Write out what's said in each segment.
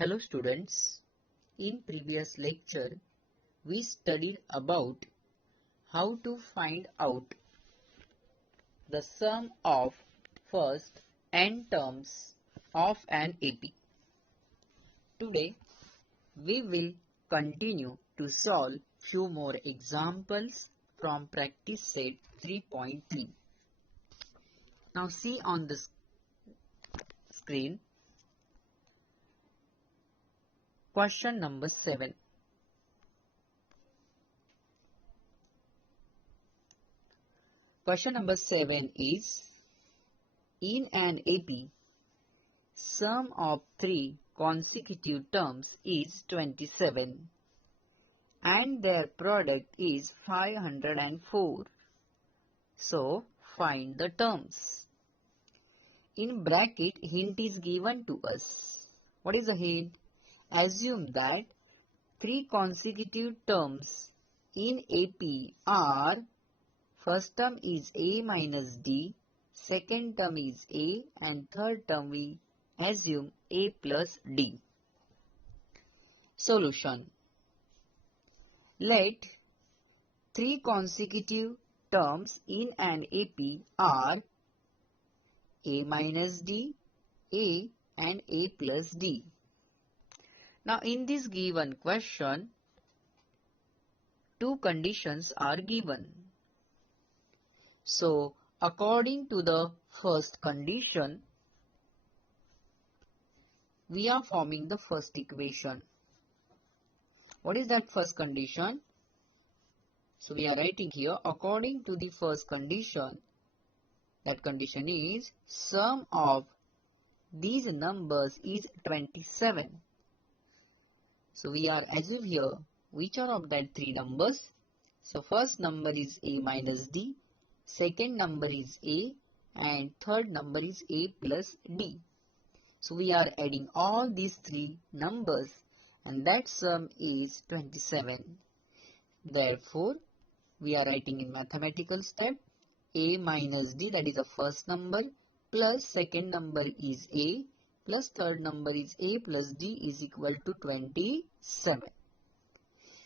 Hello students, in previous lecture we studied about how to find out the sum of first n terms of an AP. Today we will continue to solve few more examples from practice set 3.3. Now see on the screen question number 7. Question number 7 is, in an AP, sum of three consecutive terms is 27 and their product is 504. So, find the terms. In bracket, hint is given to us. What is the hint? Assume that three consecutive terms in AP are, first term is A minus D, second term is A, and third term we assume A plus D. Solution. Let three consecutive terms in an AP are A minus D, A, and A plus D. Now in this given question, two conditions are given. So according to the first condition, we are forming the first equation. What is that first condition? So we are writing here, according to the first condition, that condition is sum of these numbers is 27. So we are assume here which are of that three numbers. So first number is A minus D, second number is A, and third number is A plus D. So we are adding all these three numbers and that sum is 27. Therefore, we are writing in mathematical step A minus D, that is the first number, plus second number is A, plus third number is A plus D is equal to 27.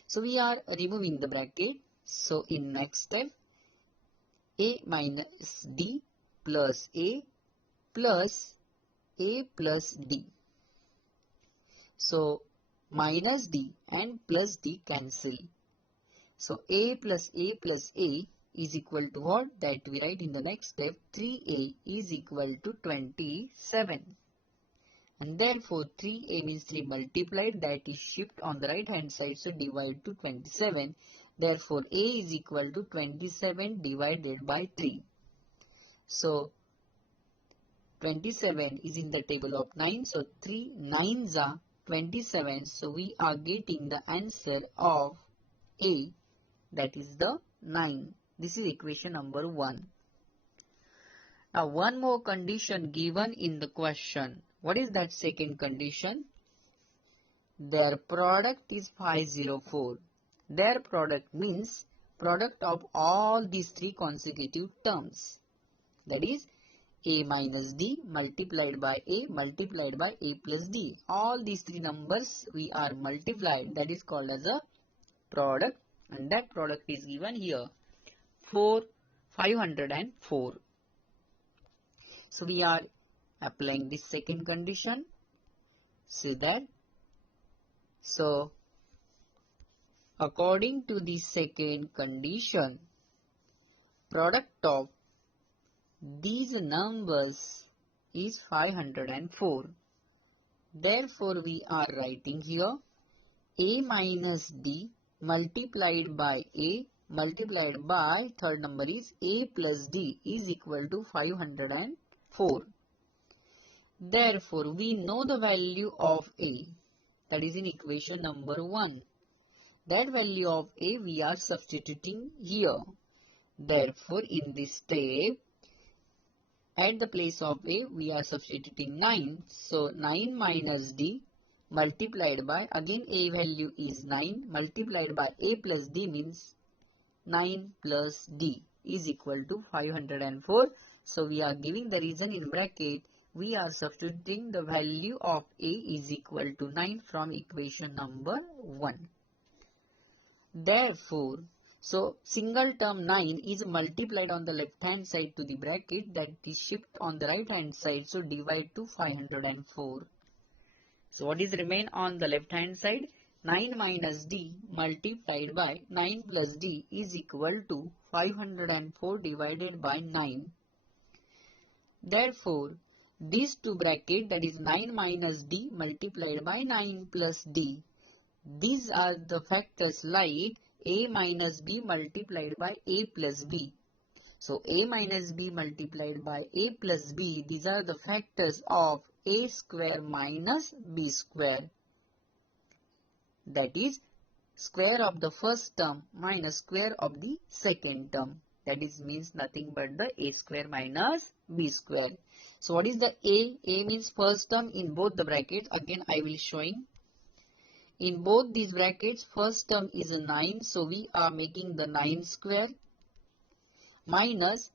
So we are removing the bracket. So in next step, A minus D plus A plus D. So minus D and plus D cancel. So A plus A is equal to what? That we write in the next step, 3A is equal to 27. And therefore 3A means 3 multiplied, that is shift on the right hand side, so divide to 27. Therefore A is equal to 27 divided by 3. So 27 is in the table of 9, so 3 9s are 27. So we are getting the answer of A, that is the 9. This is equation number 1. Now one more condition given in the question. What is that second condition? Their product is 504. Their product means product of all these three consecutive terms. That is A minus D multiplied by A multiplied by A plus D. All these three numbers we are multiplied. That is called as a product. And that product is given here, 504. So we are applying this second condition. See that. So according to the second condition, product of these numbers is 504. Therefore we are writing here A minus D multiplied by A multiplied by third number is A plus D is equal to 504. Therefore, we know the value of A, that is in equation number 1. That value of A we are substituting here. Therefore, in this step, at the place of A we are substituting 9. So 9 minus D multiplied by, again A value is 9, multiplied by A plus D means 9 plus D is equal to 504. So we are giving the reason in bracket we are substituting the value of a is equal to 9 from equation number 1. Therefore, so single term 9 is multiplied on the left hand side to the bracket, that is shift on the right hand side, so divide to 504. So what is remain on the left hand side? 9 minus d multiplied by 9 plus d is equal to 504 divided by 9. Therefore, these two brackets, that is 9 minus d multiplied by 9 plus d, these are the factors like a minus b multiplied by a plus b. So a minus b multiplied by a plus b, these are the factors of a square minus b square. That is square of the first term minus square of the second term. That is means nothing but the a square minus b square. So what is the a? A means first term in both the brackets. Again I will showing. In both these brackets, first term is a 9, so we are making the 9 square minus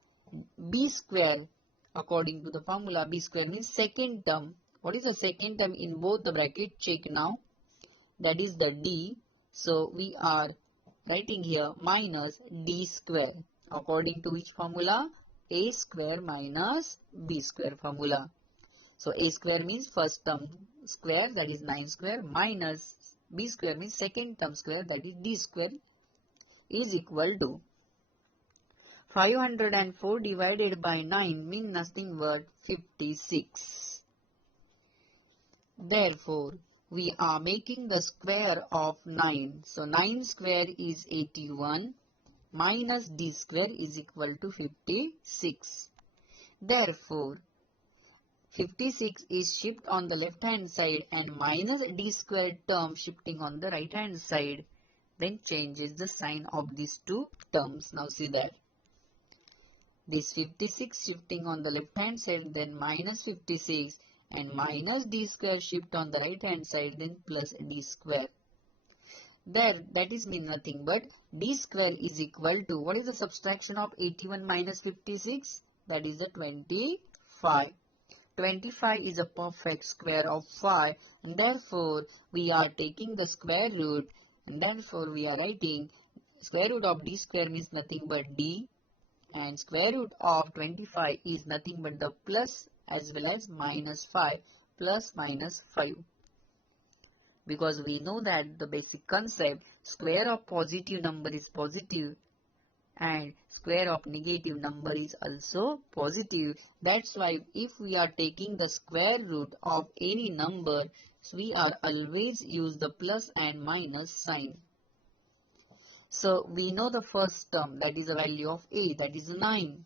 b square. According to the formula, b square means second term. What is the second term in both the brackets? Check now. That is the d. So we are writing here minus d square. According to which formula? A square minus b square formula. So a square means first term square, that is 9 square, minus b square means second term square, that is d square, is equal to 504 divided by 9 means nothing but 56. Therefore, we are making the square of 9. So 9 square is 81 minus d square is equal to 56. Therefore, 56 is shift on the left hand side and minus d square term shifting on the right hand side. Then changes the sign of these two terms. Now see that. This 56 shifting on the left hand side, then minus 56, and minus d square shift on the right hand side, then plus d square. There, that is mean nothing but d square is equal to, what is the subtraction of 81 minus 56? That is the 25. 25 is a perfect square of 5, and therefore we are taking the square root, and therefore we are writing square root of d square means nothing but d, and square root of 25 is nothing but the plus as well as minus 5, plus minus 5. Because we know that the basic concept, square of positive number is positive and square of negative number is also positive. That's why if we are taking the square root of any number, so we are always use the plus and minus sign. So we know the first term, that is the value of a, that is 9.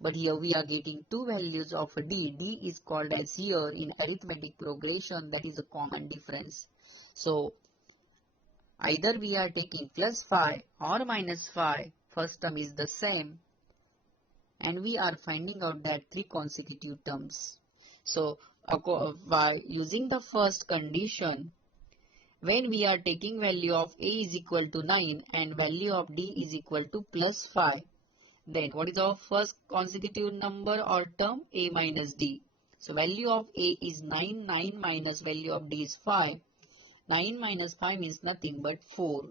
But here we are getting two values of d. D is called as here in arithmetic progression, that is a common difference. So either we are taking plus 5 or minus 5, first term is the same, and we are finding out that 3 consecutive terms. So by using the first condition, when we are taking value of a is equal to 9 and value of d is equal to plus 5, then what is our first consecutive number or term? A minus d. So value of a is 9, 9 minus value of d is 5. 9 minus 5 means nothing but 4.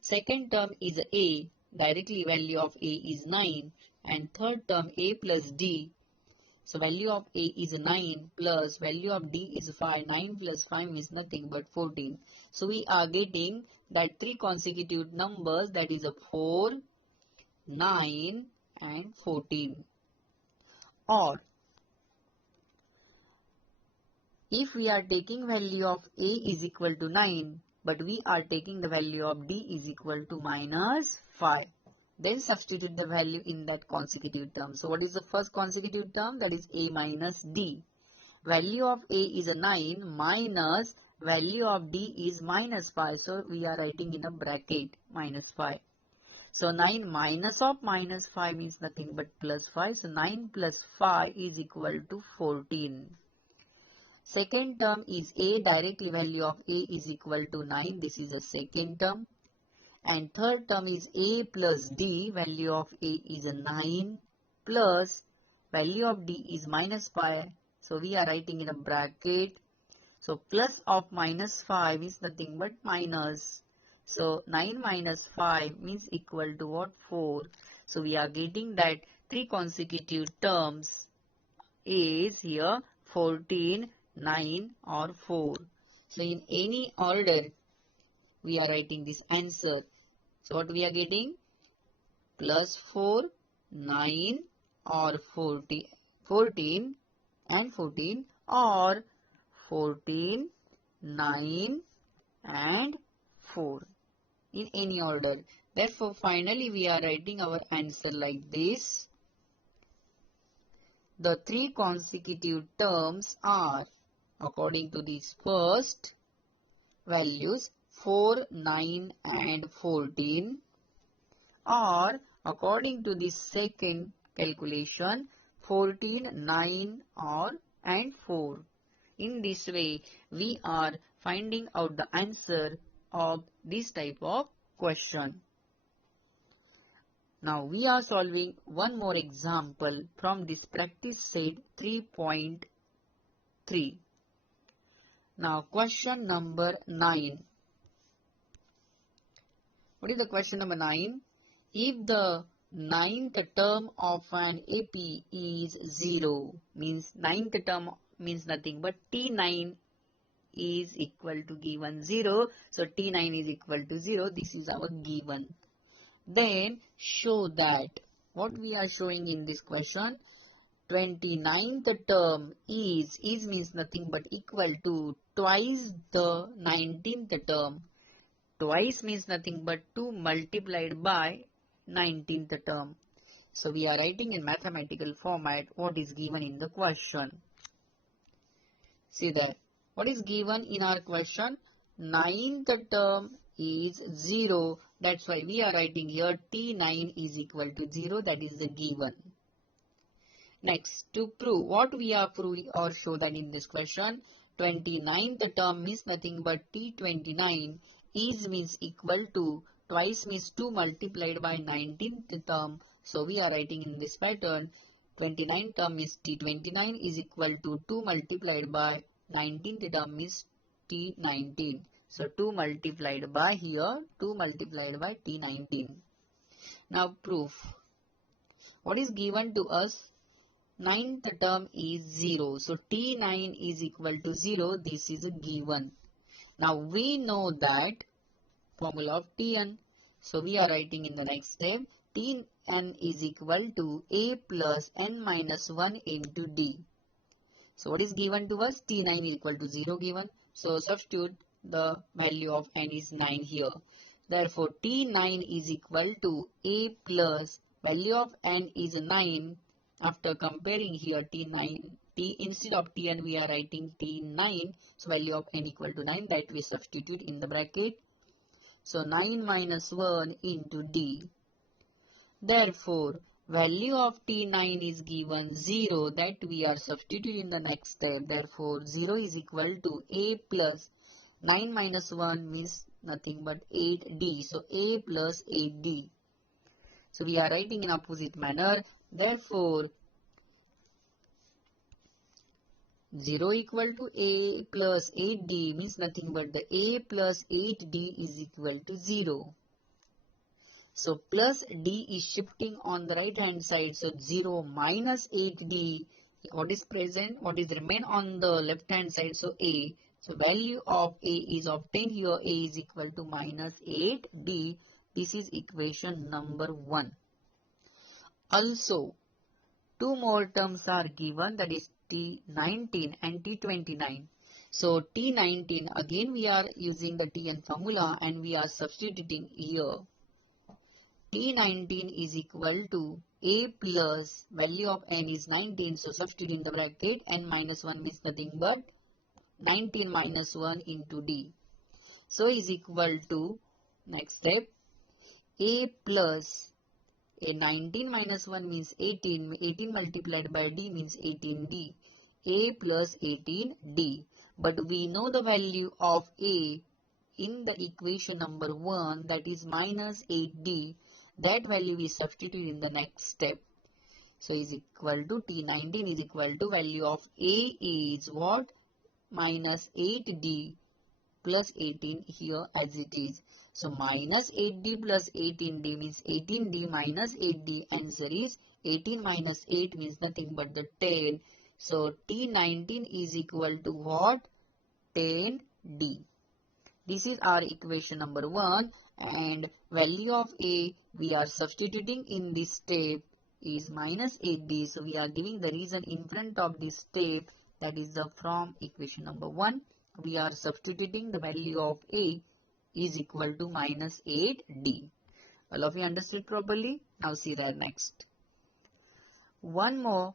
Second term is a, directly value of a is 9, and third term a plus d. So value of a is 9 plus value of d is 5. 9 plus 5 is nothing but 14. So we are getting that 3 consecutive numbers, that is a 4, 9 and 14. Or if we are taking value of a is equal to 9, but we are taking the value of d is equal to minus 5, then substitute the value in that consecutive term. So what is the first consecutive term? That is a minus d. Value of a is a 9 minus value of d is minus 5. So we are writing in a bracket minus 5. So 9 minus of minus 5 means nothing but plus 5. So 9 plus 5 is equal to 14. Second term is a, directly value of a is equal to 9. This is the second term. And third term is a plus d, value of a is a 9 plus value of d is minus 5. So we are writing in a bracket. So plus of minus 5 is nothing but minus. So 9 minus 5 means equal to what? 4. So we are getting that 3 consecutive terms is here 14, 9 or 4. So in any order we are writing this answer. So what we are getting? Plus 4, 9 or 14 and 14 or 14, 9 and 4 in any order. Therefore, finally we are writing our answer like this. The 3 consecutive terms are, according to these first values, 4, 9 and 14, or according to the second calculation, 14, 9 or and 4. In this way, we are finding out the answer of this type of question. Now we are solving one more example from this practice set 3.3. Now question number 9. What is the question number 9? If the ninth term of an AP is 0, means ninth term means nothing but T9 is equal to given 0. So T9 is equal to 0. This is our given. Then show that what we are showing in this question, 29th term is means nothing but equal to twice the 19th term. Twice means nothing but 2 multiplied by 19th term. So we are writing in mathematical format what is given in the question. See there. What is given in our question? 9th term is 0. That's why we are writing here T9 is equal to 0. That is the given. Next, to prove what we are proving or show that in this question, 29th term means nothing but T29 is means equal to twice means 2 multiplied by 19th term. So we are writing in this pattern 29th term is T29 is equal to 2 multiplied by 19th term is T19. So 2 multiplied by here 2 multiplied by T19. Now proof. What is given to us? Ninth term is 0. So T9 is equal to 0. This is a given. Now we know that formula of Tn. So we are writing in the next step. Tn is equal to A plus n minus 1 into D. So what is given to us? T9 is equal to 0 given. So substitute the value of n is 9 here. Therefore T9 is equal to A plus value of n is 9. After comparing here T9, instead of Tn we are writing T9. So value of n equal to 9, that we substitute in the bracket. So 9 minus 1 into D. Therefore value of T9 is given 0, that we are substituting in the next step. Therefore 0 is equal to A plus 9 minus 1 means nothing but 8D. So A plus 8D. So we are writing in opposite manner. Therefore 0 equal to A plus 8D means nothing but the A plus 8D is equal to 0. So plus D is shifting on the right hand side. So 0 minus 8D. What is present? What is remain on the left hand side? So A. So value of A is obtained here. A is equal to minus 8D. This is equation number 1. Also, 2 more terms are given, that is T19 and T29. So T19, again we are using the Tn formula and we are substituting here. T19 is equal to A plus value of n is 19. So substitute in the bracket, n minus 1 means nothing but 19 minus 1 into D. So is equal to, next step, A plus a 19 minus 1 means 18. 18 multiplied by D means 18D. A plus 18D. But we know the value of A in the equation number 1, that is minus 8D. That value is substituted in the next step. So is equal to T19 is equal to value of A is what? Minus 8D plus 18 here as it is. So minus 8D plus 18D means 18D minus 8D. Answer is 18 minus 8 means nothing but the 10. So T19 is equal to what? 10D. This is our equation number 1, and value of A we are substituting in this step is minus 8D. So we are giving the reason in front of this step, that is the from equation number 1. We are substituting the value of A is equal to minus 8D. All of you understood properly? Now see that next. One more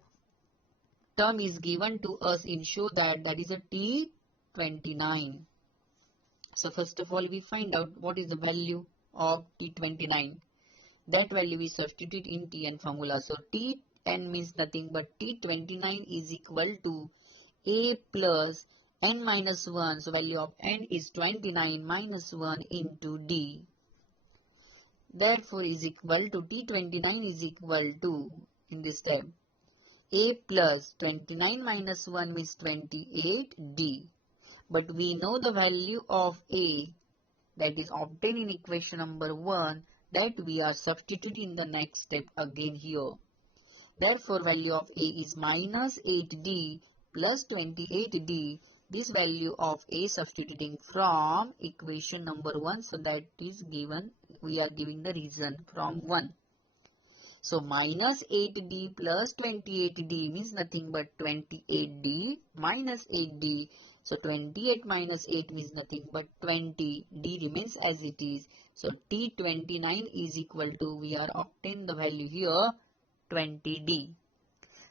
term is given to us in show that is a T29. So first of all we find out what is the value of T29. That value we substitute in Tn formula. So T10 means nothing but T29 is equal to A plus n minus 1. So value of n is 29 minus 1 into D. Therefore is equal to T29 is equal to, in this step, A plus 29 minus 1 means 28D. But we know the value of A, that is obtained in equation number 1, that we are substituting in the next step again here. Therefore value of A is minus 8D plus 28D. This value of A substituting from equation number 1, so that is given, we are giving the reason from 1. So minus 8D plus 28D means nothing but 28D minus 8D. So 28 minus 8 means nothing but 20. D remains as it is. So T29 is equal to, we are obtain the value here, 20D.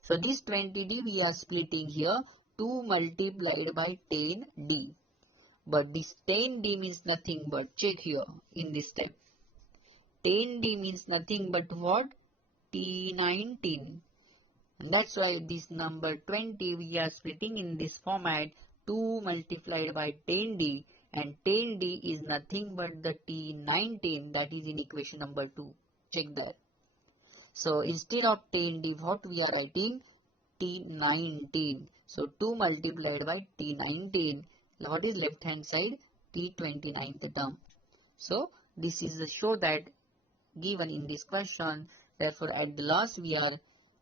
So this 20D we are splitting here, 2 multiplied by 10D. But this 10D means nothing but, check here in this step, 10D means nothing but what? T19. And that's why this number 20 we are splitting in this format, 2 multiplied by 10D, and 10D is nothing but the T19, that is in equation number 2. Check that. So instead of 10D, what we are writing? T19. So 2 multiplied by T19. What is left hand side? T29th term. So this is the show that given in this question. Therefore at the last we are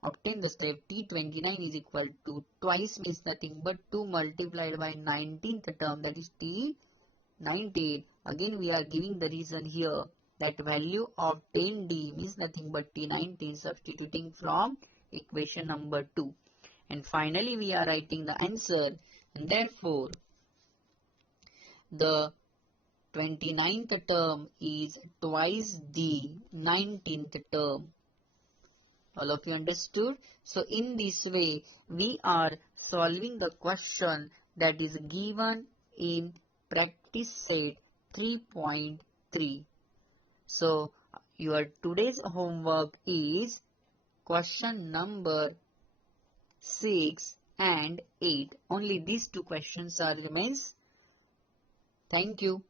obtain the step T29 is equal to twice means nothing but 2 multiplied by 19th term, that is T19. Again we are giving the reason here, that value of 10D means nothing but T19, substituting from equation number 2. And finally we are writing the answer, and therefore the 29th term is twice the 19th term. All of you understood? So in this way we are solving the question that is given in practice set 3.3. So your today's homework is question number 6 and 8. Only these two questions are remains. Thank you.